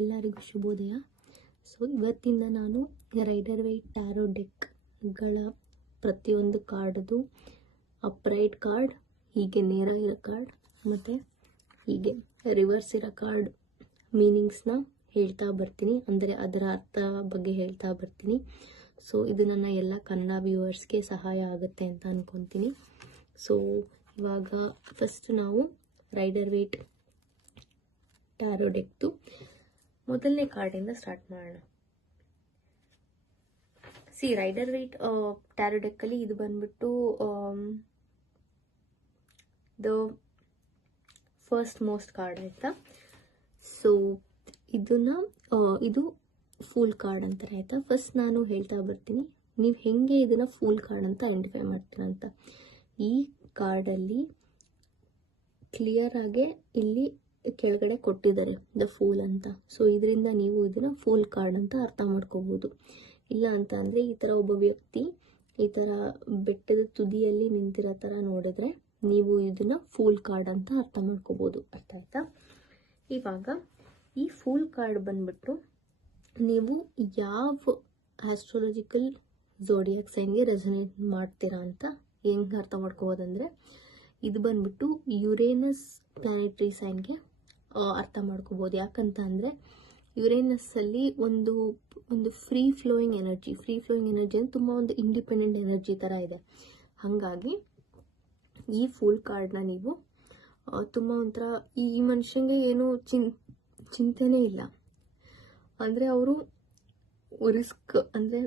ಎಲ್ಲರಿಗೂ ಶುಭೋದಯ. ಸೊ ಇವತ್ತಿಂದ ನಾನು ರೈಡರ್ ವೈಟ್ ಟ್ಯಾರೋ ಡೆಕ್ಗಳ ಪ್ರತಿಯೊಂದು ಕಾರ್ಡ್ದು ಅಪ್ರೈಟ್ ಕಾರ್ಡ್, ಹೀಗೆ ನೇರ ಇರೋ ಕಾರ್ಡ್ ಮತ್ತು ಹೀಗೆ ರಿವರ್ಸ್ ಇರೋ ಕಾರ್ಡ್ ಮೀನಿಂಗ್ಸ್ನ ಹೇಳ್ತಾ ಬರ್ತೀನಿ, ಅಂದರೆ ಅದರ ಅರ್ಥ ಬಗ್ಗೆ ಹೇಳ್ತಾ ಬರ್ತೀನಿ. ಸೊ ಇದು ನನ್ನ ಎಲ್ಲ ಕನ್ನಡ ವ್ಯೂವರ್ಸ್ಗೆ ಸಹಾಯ ಆಗುತ್ತೆ ಅಂತ ಅಂದ್ಕೊತೀನಿ. ಸೊ ಇವಾಗ ಫಸ್ಟ್ ನಾವು ರೈಡರ್ ವೈಟ್ ಟ್ಯಾರೋ ಡೆಕ್ದು ಮೊದಲನೇ ಕಾರ್ಡಿಂದ ಸ್ಟಾರ್ಟ್ ಮಾಡೋಣ. ರೈಡರ್ ವೈಟ್ ಟ್ಯಾರೋ ಡೆಕ್ಕಲ್ಲಿ ಇದು ಬಂದ್ಬಿಟ್ಟು ದ ಫಸ್ಟ್ ಮೋಸ್ಟ್ ಕಾರ್ಡ್ ಆಯ್ತಾ. ಸೊ ಇದು ಫೂಲ್ ಕಾರ್ಡ್ ಅಂತಾರೆ ಆಯ್ತಾ. ಫಸ್ಟ್ ನಾನು ಹೇಳ್ತಾ ಬರ್ತೀನಿ, ನೀವು ಹೆಂಗೆ ಇದನ್ನ ಫೂಲ್ ಕಾರ್ಡ್ ಅಂತ ಐಡೆಂಟಿಫೈ ಮಾಡ್ತೀರಾ ಅಂತ. ಈ ಕಾರ್ಡಲ್ಲಿ ಕ್ಲಿಯರ್ ಆಗಿ ಇಲ್ಲಿ ಕೆಳಗಡೆ ಕೊಟ್ಟಿದ್ದಾರೆ ದ ಫೂಲ್ ಅಂತ. ಸೊ ಇದರಿಂದ ನೀವು ಇದನ್ನ ಫೂಲ್ ಕಾರ್ಡ್ ಅಂತ ಅರ್ಥ ಮಾಡ್ಕೋಬಹುದು. ಇಲ್ಲ ಅಂತ ಅಂದರೆ ಈ ಥರ ಒಬ್ಬ ವ್ಯಕ್ತಿ ಈ ಥರ ಬೆಟ್ಟದ ತುದಿಯಲ್ಲಿ ನಿಂತಿರೋ ಥರ ನೋಡಿದ್ರೆ ನೀವು ಇದನ್ನ ಫೂಲ್ ಕಾರ್ಡ್ ಅಂತ ಅರ್ಥ ಮಾಡ್ಕೋಬಹುದು. ಅರ್ಥ ಆಯ್ತಾ. ಇವಾಗ ಈ ಫೂಲ್ ಕಾರ್ಡ್ ಬಂದ್ಬಿಟ್ಟು ನೀವು ಯಾವ ಆಸ್ಟ್ರಾಲಜಿಕಲ್ ಝೋಡಿಯಾಕ್ ಸೈನ್ಗೆ ರೆಸನೇಟ್ ಮಾಡ್ತೀರಾ ಅಂತ ಹೆಂಗೆ ಅರ್ಥ ಮಾಡ್ಕೋಬೋದಂದರೆ, ಇದು ಬಂದ್ಬಿಟ್ಟು ಯುರೇನಸ್ ಪ್ಲಾನೆಟರಿ ಸೈನ್ಗೆ ಅರ್ಥ ಮಾಡ್ಕೋಬೋದು. ಯಾಕಂತ ಅಂದರೆ ಯುರೇನಸ್ಸಲ್ಲಿ ಒಂದು ಫ್ರೀ ಫ್ಲೋಯಿಂಗ್ ಎನರ್ಜಿ ಅಂದರೆ ತುಂಬ ಒಂದು ಇಂಡಿಪೆಂಡೆಂಟ್ ಎನರ್ಜಿ ಥರ ಇದೆ. ಹಾಗಾಗಿ ಈ ಫೂಲ್ ಕಾರ್ಡ್ನ ನೀವು ತುಂಬ ಒಂಥರ ಈ ಮನುಷ್ಯಂಗೆ ಏನು ಚಿಂತೆನೇ ಇಲ್ಲ, ಅಂದರೆ ಅವರು ರಿಸ್ಕ್ ಅಂದರೆ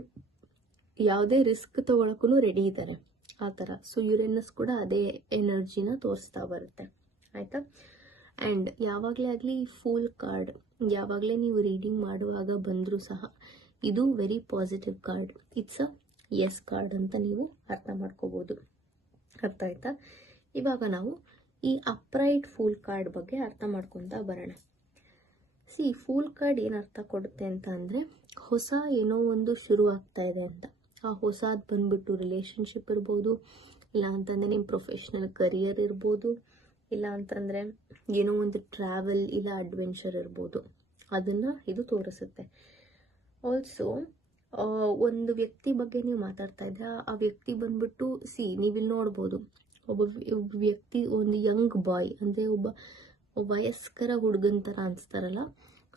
ಯಾವುದೇ ರಿಸ್ಕ್ ತಗೊಳಕ್ಕೂ ರೆಡಿ ಇದ್ದಾರೆ ಆ ಥರ. ಸೊ ಯುರೇನಸ್ ಕೂಡ ಅದೇ ಎನರ್ಜಿನ ತೋರಿಸ್ತಾ ಬರುತ್ತೆ ಆಯಿತಾ. ಆ್ಯಂಡ್ ಯಾವಾಗಲೇ ಆಗಲಿ ಫೂಲ್ ಕಾರ್ಡ್ ಯಾವಾಗಲೇ ನೀವು ರೀಡಿಂಗ್ ಮಾಡುವಾಗ ಬಂದರೂ ಸಹ ಇದು very positive card, it's a yes card ಅಂತ ನೀವು ಅರ್ಥ ಮಾಡ್ಕೋಬೋದು. ಅರ್ಥ ಆಯ್ತಾ. ಇವಾಗ ನಾವು ಈ ಅಪ್ರೈಟ್ ಫೂಲ್ ಕಾರ್ಡ್ ಬಗ್ಗೆ ಅರ್ಥ ಮಾಡ್ಕೊತಾ ಬರೋಣ. ಫೂಲ್ ಕಾರ್ಡ್ ಏನು ಅರ್ಥ ಕೊಡುತ್ತೆ ಅಂತ ಅಂದರೆ, ಹೊಸ ಏನೋ ಒಂದು ಶುರು ಆಗ್ತಾ ಇದೆ ಅಂತ. ಆ ಹೊಸದು ಬಂದ್ಬಿಟ್ಟು ರಿಲೇಶನ್ಶಿಪ್ ಇರ್ಬೋದು, ಇಲ್ಲ ಅಂತಂದರೆ ನಿಮ್ಮ ಪ್ರೊಫೆಷ್ನಲ್ ಕರಿಯರ್ ಇರ್ಬೋದು, ಇಲ್ಲ ಅಂತಂದರೆ ಏನೋ ಒಂದು ಟ್ರಾವೆಲ್ ಇಲ್ಲ ಅಡ್ವೆಂಚರ್ ಇರ್ಬೋದು. ಅದನ್ನು ಇದು ತೋರಿಸುತ್ತೆ. ಆಲ್ಸೋ ಒಂದು ವ್ಯಕ್ತಿ ಬಗ್ಗೆ ನೀವು ಮಾತಾಡ್ತಾ ಇದ್ರೆ ಆ ವ್ಯಕ್ತಿ ಬಂದ್ಬಿಟ್ಟು ನೀವಿಲ್ಲಿ ನೋಡ್ಬೋದು, ಒಬ್ಬ ವ್ಯಕ್ತಿ ಒಂದು ಯಂಗ್ ಬಾಯ್ ಅಂದರೆ ಒಬ್ಬ ವಯಸ್ಕರ ಹುಡುಗನ ಥರ ಅನಿಸ್ತಾರಲ್ಲ.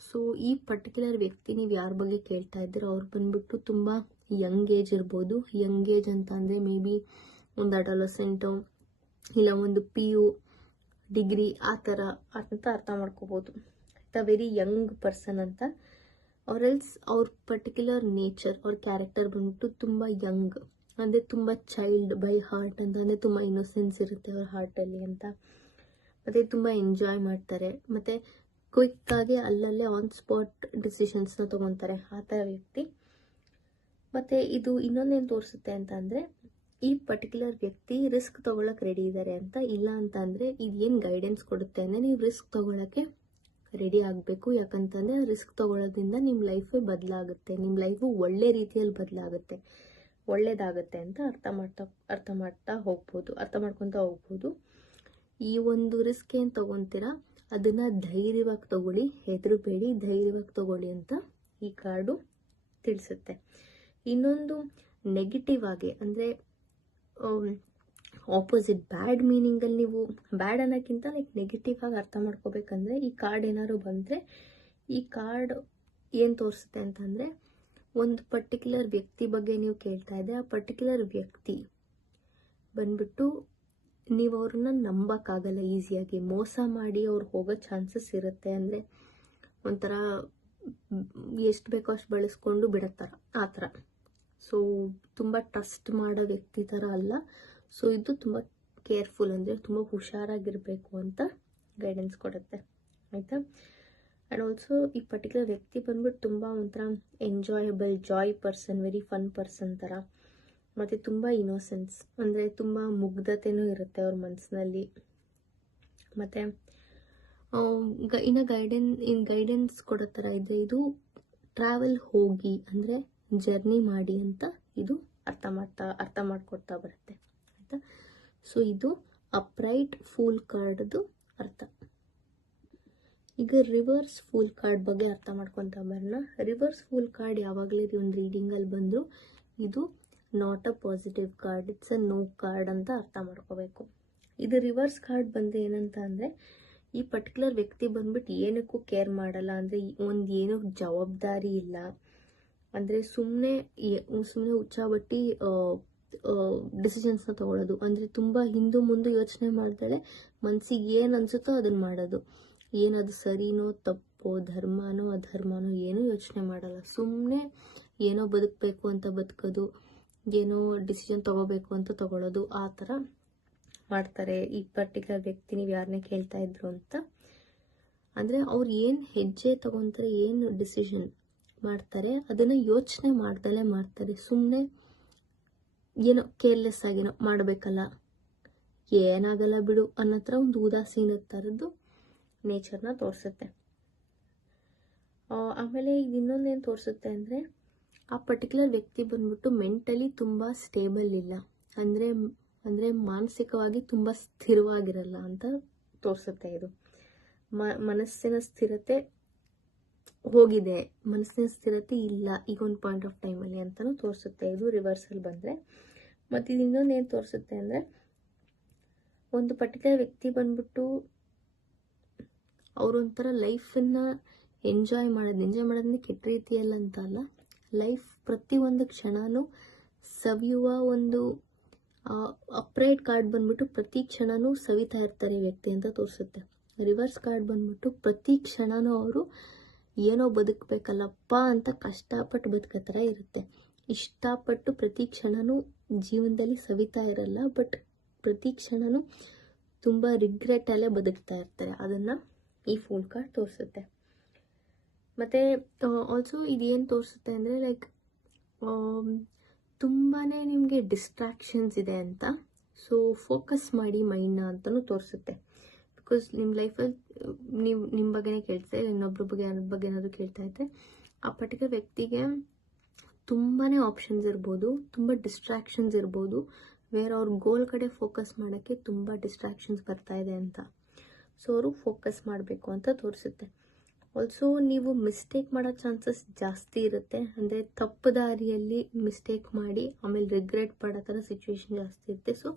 ಸೊ ಈ ಪರ್ಟಿಕ್ಯುಲರ್ ವ್ಯಕ್ತಿ ನೀವು ಯಾರ ಬಗ್ಗೆ ಕೇಳ್ತಾ ಇದ್ದೀರೋ ಅವ್ರು ಬಂದ್ಬಿಟ್ಟು ತುಂಬ ಯಂಗ್ ಏಜ್ ಇರ್ಬೋದು. ಯಂಗ್ ಏಜ್ ಅಂತ ಅಂದರೆ ಮೇ ಬಿ ಒಂದು ಅಡಲಸೆಂಟು ಇಲ್ಲ ಒಂದು PU ಡಿಗ್ರಿ ಆ ಥರ ಅಂತ ಅರ್ಥ ಮಾಡ್ಕೋಬೋದು. ವೆರಿ ಯಂಗ್ ಪರ್ಸನ್ ಅಂತ. ಎಲ್ಸ್ ಅವ್ರ ಪರ್ಟಿಕ್ಯುಲರ್ ನೇಚರ್ ಅವ್ರ ಕ್ಯಾರೆಕ್ಟರ್ ಬಂದ್ಬಿಟ್ಟು ತುಂಬ ಯಂಗ್ ಅಂದರೆ ತುಂಬ ಚೈಲ್ಡ್ ಬೈ ಹಾರ್ಟ್ ಅಂತ, ಅಂದರೆ ತುಂಬ ಇನ್ನೋಸೆನ್ಸ್ ಇರುತ್ತೆ ಅವ್ರ ಹಾರ್ಟಲ್ಲಿ ಅಂತ. ಮತ್ತು ತುಂಬ ಎಂಜಾಯ್ ಮಾಡ್ತಾರೆ, ಮತ್ತು ಕ್ವಿಕ್ಕಾಗಿ ಅಲ್ಲಲ್ಲೇ ಆನ್ ಸ್ಪಾಟ್ ಡಿಸಿಷನ್ಸ್ನ ತೊಗೊತಾರೆ ಆ ಥರ ವ್ಯಕ್ತಿ. ಮತ್ತು ಇದು ಇನ್ನೊಂದೇನು ತೋರಿಸುತ್ತೆ ಅಂತ ಅಂದರೆ, ಈ ಪರ್ಟಿಕ್ಯುಲರ್ ವ್ಯಕ್ತಿ ರಿಸ್ಕ್ ತೊಗೊಳಕ್ಕೆ ರೆಡಿ ಇದ್ದಾರೆ ಅಂತ. ಇಲ್ಲ ಅಂತ ಅಂದರೆ ಇದೇನು ಗೈಡೆನ್ಸ್ ಕೊಡುತ್ತೆ ಅಂದರೆ, ನೀವು ರಿಸ್ಕ್ ತೊಗೊಳಕ್ಕೆ ರೆಡಿ ಆಗಬೇಕು. ಯಾಕಂತಂದರೆ ರಿಸ್ಕ್ ತೊಗೊಳೋದ್ರಿಂದ ನಿಮ್ಮ ಲೈಫೇ ಬದಲಾಗುತ್ತೆ, ನಿಮ್ಮ ಲೈಫು ಒಳ್ಳೆ ರೀತಿಯಲ್ಲಿ ಬದಲಾಗುತ್ತೆ, ಒಳ್ಳೇದಾಗುತ್ತೆ ಅಂತ ಅರ್ಥ ಮಾಡ್ಕೊತಾ ಹೋಗ್ಬೋದು. ಈ ಒಂದು ರಿಸ್ಕ್ ಏನು ತೊಗೊತೀರಾ ಅದನ್ನು ಧೈರ್ಯವಾಗಿ ತಗೊಳ್ಳಿ, ಹೆದರಬೇಡಿ, ಧೈರ್ಯವಾಗಿ ತಗೊಳ್ಳಿ ಅಂತ ಈ ಕಾರ್ಡು ತಿಳಿಸುತ್ತೆ. ಇನ್ನೊಂದು ನೆಗೆಟಿವ್ ಆಗಿ ಅಂದರೆ ಆಪೋಸಿಟ್ ಬ್ಯಾಡ್ ಮೀನಿಂಗಲ್ಲಿ ನೀವು ಬ್ಯಾಡ್ ಅನ್ನೋಕ್ಕಿಂತ ನೆಗೆಟಿವ್ ಆಗಿ ಅರ್ಥ ಮಾಡ್ಕೋಬೇಕಂದ್ರೆ, ಈ ಕಾರ್ಡ್ ಏನಾದ್ರು ಬಂದರೆ ಈ ಕಾರ್ಡ್ ಏನು ತೋರಿಸುತ್ತೆ ಅಂತಂದರೆ, ಒಂದು ಪರ್ಟಿಕ್ಯುಲರ್ ವ್ಯಕ್ತಿ ಬಗ್ಗೆ ನೀವು ಕೇಳ್ತಾ ಇದ್ದೆ, ಆ ಪರ್ಟಿಕ್ಯುಲರ್ ವ್ಯಕ್ತಿ ಬಂದ್ಬಿಟ್ಟು ನೀವು ಅವ್ರನ್ನ ನಂಬೋಕ್ಕಾಗಲ್ಲ, ಈಸಿಯಾಗಿ ಮೋಸ ಮಾಡಿ ಅವ್ರು ಹೋಗೋ ಚಾನ್ಸಸ್ ಇರುತ್ತೆ. ಅಂದರೆ ಒಂಥರ ಎಷ್ಟು ಬೇಕೋ ಅಷ್ಟು ಬಳಸ್ಕೊಂಡು ಬಿಡತ್ತಾರ ಆ ಥರ. ಸೊ ತುಂಬ ಟ್ರಸ್ಟ್ ಮಾಡೋ ವ್ಯಕ್ತಿ ಥರ ಅಲ್ಲ. ಸೊ ಇದು ತುಂಬ ಕೇರ್ಫುಲ್, ಅಂದರೆ ತುಂಬ ಹುಷಾರಾಗಿರಬೇಕು ಅಂತ ಗೈಡೆನ್ಸ್ ಕೊಡುತ್ತೆ ಆಯಿತಾ. ಆ್ಯಂಡ್ ಆಲ್ಸೋ ಈ ಪರ್ಟಿಕ್ಯುಲರ್ ವ್ಯಕ್ತಿ ಬಂದ್ಬಿಟ್ಟು ತುಂಬ ಒಂಥರ enjoyable Joy person, very fun person ಥರ. ಮತ್ತು ತುಂಬ ಇನ್ನೋಸೆನ್ಸ್ ಅಂದರೆ ತುಂಬ ಮುಗ್ಧತೆಯೂ ಇರುತ್ತೆ ಅವ್ರ ಮನಸ್ಸಿನಲ್ಲಿ. ಮತ್ತು ಇನ್ನು ಗೈಡೆನ್ಸ್ ಕೊಡೋ ಥರ ಇದೆ. ಇದು ಟ್ರಾವೆಲ್ ಹೋಗಿ ಅಂದರೆ ಜರ್ನಿ ಮಾಡಿ ಅಂತ ಇದು ಅರ್ಥ ಮಾಡ್ಕೊಡ್ತಾ ಬರುತ್ತೆ ಆಯಿತಾ. ಸೊ ಇದು ಅಪ್ರೈಟ್ ಫೂಲ್ ಕಾರ್ಡ್ದು ಅರ್ಥ. ಈಗ ರಿವರ್ಸ್ ಫೂಲ್ ಕಾರ್ಡ್ ಬಗ್ಗೆ ಅರ್ಥ ಮಾಡ್ಕೊತಾ ಬರೋಣ. ರಿವರ್ಸ್ ಫೂಲ್ ಕಾರ್ಡ್ ಯಾವಾಗಲೇ ಒಂದು ರೀಡಿಂಗಲ್ಲಿ ಬಂದರೂ ಇದು not a positive card, it's a no card ಅಂತ ಅರ್ಥ ಮಾಡ್ಕೋಬೇಕು. ಇದು ರಿವರ್ಸ್ ಕಾರ್ಡ್ ಬಂದರೆ ಏನಂತ ಅಂದರೆ, ಈ ಪರ್ಟಿಕ್ಯುಲರ್ ವ್ಯಕ್ತಿ ಬಂದ್ಬಿಟ್ಟು ಏನಕ್ಕೂ ಕೇರ್ ಮಾಡಲ್ಲ, ಅಂದರೆ ಒಂದು ಏನೋ ಜವಾಬ್ದಾರಿ ಇಲ್ಲ, ಅಂದರೆ ಸುಮ್ಮನೆ ಹುಚ್ಚಾಬಟ್ಟಿ ಡಿಸಿಷನ್ಸ್ನ ತೊಗೊಳ್ಳೋದು, ಅಂದರೆ ತುಂಬ ಹಿಂದೆ ಮುಂದೆ ಯೋಚನೆ ಮಾಡ್ತಾಳೆ, ಮನಸ್ಸಿಗೆ ಏನು ಅನಿಸುತ್ತೋ ಅದನ್ನು ಮಾಡೋದು, ಏನದು ಸರಿನೋ ತಪ್ಪೋ ಧರ್ಮನೋ ಅಧರ್ಮನೋ ಏನೂ ಯೋಚನೆ ಮಾಡಲ್ಲ, ಸುಮ್ಮನೆ ಏನೋ ಬದುಕಬೇಕು ಅಂತ ಬದುಕೋದು, ಏನೋ ಡಿಸಿಷನ್ ತೊಗೋಬೇಕು ಅಂತ ತೊಗೊಳ್ಳೋದು, ಆ ಥರ ಮಾಡ್ತಾರೆ ಈ ಪರ್ಟಿಕ್ಯುಲರ್ ವ್ಯಕ್ತಿ. ನೀವು ಯಾರನ್ನೇ ಕೇಳ್ತಾ ಇದ್ರು ಅಂತ ಅಂದರೆ ಅವ್ರು ಏನು ಹೆಜ್ಜೆ ತಗೊತಾರೆ, ಏನು ಡಿಸಿಷನ್ ಮಾಡ್ತಾರೆ ಅದನ್ನು ಯೋಚನೆ ಮಾಡ್ದಲೇ ಮಾಡ್ತಾರೆ, ಸುಮ್ಮನೆ ಏನೋ ಕೇರ್ಲೆಸ್ ಆಗೇನೋ ಮಾಡಬೇಕಲ್ಲ, ಏನಾಗಲ್ಲ ಬಿಡು ಅನ್ನೋ ಥರ ಒಂದು ಉದಾಸೀನ ಥರದ್ದು ನೇಚರ್ನ ತೋರಿಸುತ್ತೆ. ಆಮೇಲೆ ಇದು ಇನ್ನೊಂದೇನು ತೋರಿಸುತ್ತೆ ಅಂದರೆ, ಆ ಪರ್ಟಿಕ್ಯುಲರ್ ವ್ಯಕ್ತಿ ಬಂದ್ಬಿಟ್ಟು ಮೆಂಟಲಿ ತುಂಬ ಸ್ಟೇಬಲ್ ಇಲ್ಲ, ಅಂದರೆ ಮಾನಸಿಕವಾಗಿ ತುಂಬ ಸ್ಥಿರವಾಗಿರಲ್ಲ ಅಂತ ತೋರಿಸುತ್ತೆ. ಇದು ಮನಸ್ಸಿನ ಸ್ಥಿರತೆ ಹೋಗಿದೆ, ಮನಸ್ಸಿನ ಸ್ಥಿರತೆ ಇಲ್ಲ ಈಗ ಒಂದು ಪಾಯಿಂಟ್ ಆಫ್ ಟೈಮಲ್ಲಿ ಅಂತಲೂ ತೋರಿಸುತ್ತೆ ಇದು ರಿವರ್ಸಲ್ ಬಂದರೆ. ಮತ್ತು ಇದು ಇನ್ನೊಂದು ಏನು ತೋರಿಸುತ್ತೆ ಅಂದರೆ, ಒಂದು ಪರ್ಟಿಕ್ಯುಲರ್ ವ್ಯಕ್ತಿ ಬಂದ್ಬಿಟ್ಟು ಅವರೊಂಥರ ಲೈಫನ್ನು ಎಂಜಾಯ್ ಮಾಡೋದಂದ್ರೆ ಕೆಟ್ಟ ರೀತಿಯಲ್ಲಿ ಅಂತ ಅಲ್ಲ, ಲೈಫ್ ಪ್ರತಿಯೊಂದು ಕ್ಷಣನೂ ಸವಿಯುವ ಒಂದು ಅಪ್ರೈಟ್ ಕಾರ್ಡ್ ಬಂದ್ಬಿಟ್ಟು ಪ್ರತಿ ಕ್ಷಣನೂ ಸವಿತಾ ಇರ್ತಾರೆ ಈ ವ್ಯಕ್ತಿ ಅಂತ ತೋರಿಸುತ್ತೆ. ರಿವರ್ಸ್ ಕಾರ್ಡ್ ಬಂದ್ಬಿಟ್ಟು ಪ್ರತಿ ಕ್ಷಣನೂ ಅವರು ಏನೋ ಬದುಕಬೇಕಲ್ಲಪ್ಪ ಅಂತ ಕಷ್ಟಪಟ್ಟು ಬದುಕೋ ಥರ ಇರುತ್ತೆ. ಇಷ್ಟಪಟ್ಟು ಪ್ರತಿ ಕ್ಷಣನೂ ಜೀವನದಲ್ಲಿ ಸವಿತಾ ಇರಲ್ಲ, ಬಟ್ ಪ್ರತಿ ಕ್ಷಣನೂ ತುಂಬ ರಿಗ್ರೆಟಲ್ಲೇ ಬದುಕ್ತಾ ಇರ್ತಾರೆ. ಅದನ್ನು ಈ ಫೂಲ್ ಕಾರ್ಡ್ ತೋರಿಸುತ್ತೆ. ಮತ್ತು ಆಲ್ಸೋ ಇದೇನು ತೋರಿಸುತ್ತೆ ಅಂದರೆ, ಲೈಕ್ ತುಂಬಾ ನಿಮಗೆ ಡಿಸ್ಟ್ರಾಕ್ಷನ್ಸ್ ಇದೆ ಅಂತ, ಸೊ ಫೋಕಸ್ ಮಾಡಿ ಮೈಂಡ್ನ ಅಂತಲೂ ತೋರಿಸುತ್ತೆ. ಬಿಕಾಸ್ ನಿಮ್ಮ ಲೈಫಲ್ಲಿ ನೀವು ನಿಮ್ಮ ಬಗ್ಗೆನೇ ಕೇಳ್ತಾ ಇನ್ನೊಬ್ರ ಬಗ್ಗೆ ಏನಾದರೂ ಕೇಳ್ತಾ ಇದ್ದರೆ, ಆ ಪರ್ಟಿಕ್ಯುಲರ್ ವ್ಯಕ್ತಿಗೆ ತುಂಬಾ ಆಪ್ಷನ್ಸ್ ಇರ್ಬೋದು, ತುಂಬ ಡಿಸ್ಟ್ರಾಕ್ಷನ್ಸ್ ಇರ್ಬೋದು, ಬೇರೆ ಅವ್ರ ಗೋಲ್ ಕಡೆ ಫೋಕಸ್ ಮಾಡೋಕ್ಕೆ ತುಂಬ ಡಿಸ್ಟ್ರಾಕ್ಷನ್ಸ್ ಬರ್ತಾ ಇದೆ ಅಂತ. ಸೊ ಅವರು ಫೋಕಸ್ ಮಾಡಬೇಕು ಅಂತ ತೋರಿಸುತ್ತೆ. ಆಲ್ಸೋ ನೀವು ಮಿಸ್ಟೇಕ್ ಮಾಡೋ ಚಾನ್ಸಸ್ ಜಾಸ್ತಿ ಇರುತ್ತೆ, ಅಂದರೆ ತಪ್ಪು ದಾರಿಯಲ್ಲಿ ಮಿಸ್ಟೇಕ್ ಮಾಡಿ ಆಮೇಲೆ ರಿಗ್ರೆಟ್ ಪಡೋ ಥರ ಸಿಚುವೇಶನ್ ಜಾಸ್ತಿ ಇರುತ್ತೆ. ಸೊ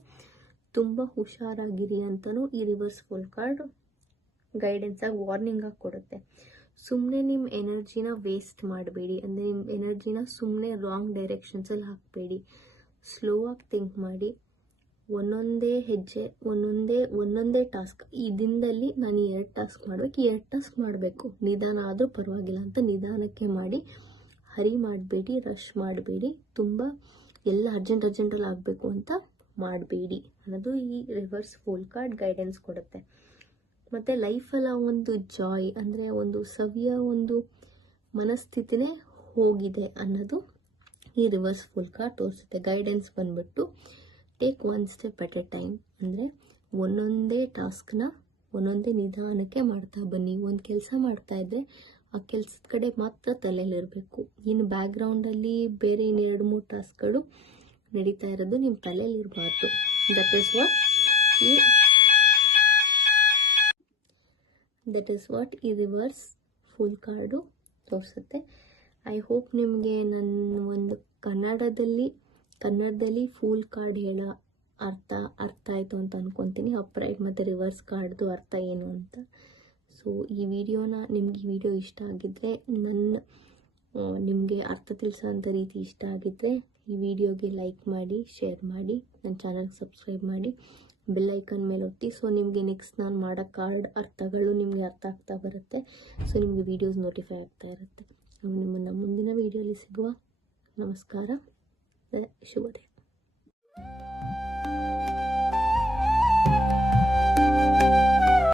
ತುಂಬ ಹುಷಾರಾಗಿರಿ ಅಂತಲೂ ಈ ರಿವರ್ಸ್ ಫೂಲ್ ಕಾರ್ಡ್ ಗೈಡೆನ್ಸಾಗಿ ವಾರ್ನಿಂಗಾಗಿ ಕೊಡುತ್ತೆ. ಸುಮ್ಮನೆ ನಿಮ್ಮ ಎನರ್ಜಿನ ವೇಸ್ಟ್ ಮಾಡಬೇಡಿ, ಅಂದರೆ ನಿಮ್ಮ ಎನರ್ಜಿನ ಸುಮ್ಮನೆ ರಾಂಗ್ ಡೈರೆಕ್ಷನ್ಸಲ್ಲಿ ಹಾಕಬೇಡಿ, ಸ್ಲೋ ಆಗಿ ಥಿಂಕ್ ಮಾಡಿ, ಒಂದೊಂದೇ ಹೆಜ್ಜೆ ಒಂದೊಂದೇ ಟಾಸ್ಕ್, ಈ ದಿನದಲ್ಲಿ ನಾನು 2 ಟಾಸ್ಕ್ ಮಾಡಬೇಕು, 2 ಟಾಸ್ಕ್ ಮಾಡಬೇಕು, ನಿಧಾನ ಆದರೂ ಪರವಾಗಿಲ್ಲ ಅಂತ ನಿಧಾನಕ್ಕೆ ಮಾಡಿ, ಹರಿ ಮಾಡಬೇಡಿ, ರಶ್ ಮಾಡಬೇಡಿ, ತುಂಬ ಎಲ್ಲ ಅರ್ಜೆಂಟಲ್ಲಿ ಆಗಬೇಕು ಅಂತ ಮಾಡಬೇಡಿ ಅನ್ನೋದು ಈ ರಿವರ್ಸ್ ಫೂಲ್ ಕಾರ್ಡ್ ಗೈಡೆನ್ಸ್ ಕೊಡುತ್ತೆ. ಮತ್ತು ಲೈಫಲ್ಲ ಒಂದು ಜಾಯ್, ಅಂದರೆ ಒಂದು ಸವಿಯ ಒಂದು ಮನಸ್ಥಿತಿನೇ ಹೋಗಿದೆ ಅನ್ನೋದು ಈ ರಿವರ್ಸ್ ಫೂಲ್ ಕಾರ್ಡ್ ತೋರಿಸುತ್ತೆ. ಗೈಡೆನ್ಸ್ ಬಂದ್ಬಿಟ್ಟು take 1 step at A time, ಅಂದರೆ ಒಂದೊಂದೇ ಟಾಸ್ಕ್ನ ಒಂದೊಂದೇ ನಿಧಾನಕ್ಕೆ ಮಾಡ್ತಾ ಬನ್ನಿ. ಒಂದು ಕೆಲಸ ಮಾಡ್ತಾ ಇದ್ದರೆ ಆ ಕೆಲಸದ ಕಡೆ ಮಾತ್ರ ತಲೆಯಲ್ಲಿರಬೇಕು, ಇನ್ನು ಬ್ಯಾಕ್ಗ್ರೌಂಡಲ್ಲಿ ಬೇರೆ 2-3 ಟಾಸ್ಕ್ಗಳು ನಡೀತಾ ಇರೋದು ನಿಮ್ಮ ತಲೆಯಲ್ಲಿ ಇರಬಾರ್ದು. ದಟ್ ಈಸ್ ವಾಟ್ ಈ ರಿವರ್ಸ್ ಫುಲ್ ಕಾರ್ಡು ತೋರಿಸುತ್ತೆ. ಐ ಹೋಪ್ ನಿಮಗೆ ನನ್ನ ಒಂದು ಕನ್ನಡದಲ್ಲಿ ಫೂಲ್ ಕಾರ್ಡ್ ಹೇಳೋ ಅರ್ಥ ಆಯಿತು ಅಂತ ಅಂದ್ಕೊತೀನಿ, ಅಪ್ರೈಟ್ ಮತ್ತು ರಿವರ್ಸ್ ಕಾರ್ಡ್ದು ಅರ್ಥ ಏನು ಅಂತ. ಸೊ ಈ ವಿಡಿಯೋ ಇಷ್ಟ ಆಗಿದ್ದರೆ, ನಿಮಗೆ ಅರ್ಥ ತಿಳಿಸೋಂಥ ರೀತಿ ಇಷ್ಟ ಆಗಿದ್ದರೆ ಈ ವಿಡಿಯೋಗೆ ಲೈಕ್ ಮಾಡಿ, ಶೇರ್ ಮಾಡಿ, ನನ್ನ ಚಾನಲ್ಗೆ ಸಬ್ಸ್ಕ್ರೈಬ್ ಮಾಡಿ, ಬೆಲ್ ಐಕನ್ ಮೇಲೆ ಒತ್ತಿ. ಸೊ ನಿಮಗೆ ನೆಕ್ಸ್ಟ್ ನಾನು ಮಾಡೋ ಕಾರ್ಡ್ ಅರ್ಥಗಳು ನಿಮಗೆ ಅರ್ಥ ಆಗ್ತಾ ಬರುತ್ತೆ. ಸೊ ನಿಮಗೆ ವೀಡಿಯೋಸ್ ನೋಟಿಫೈ ಆಗ್ತಾ ಇರುತ್ತೆ. ನಿಮ್ಮನ್ನು ಮುಂದಿನ ವೀಡಿಯೋಲಿ ಸಿಗುವ. ನಮಸ್ಕಾರ, ಶುಭೋದಯ.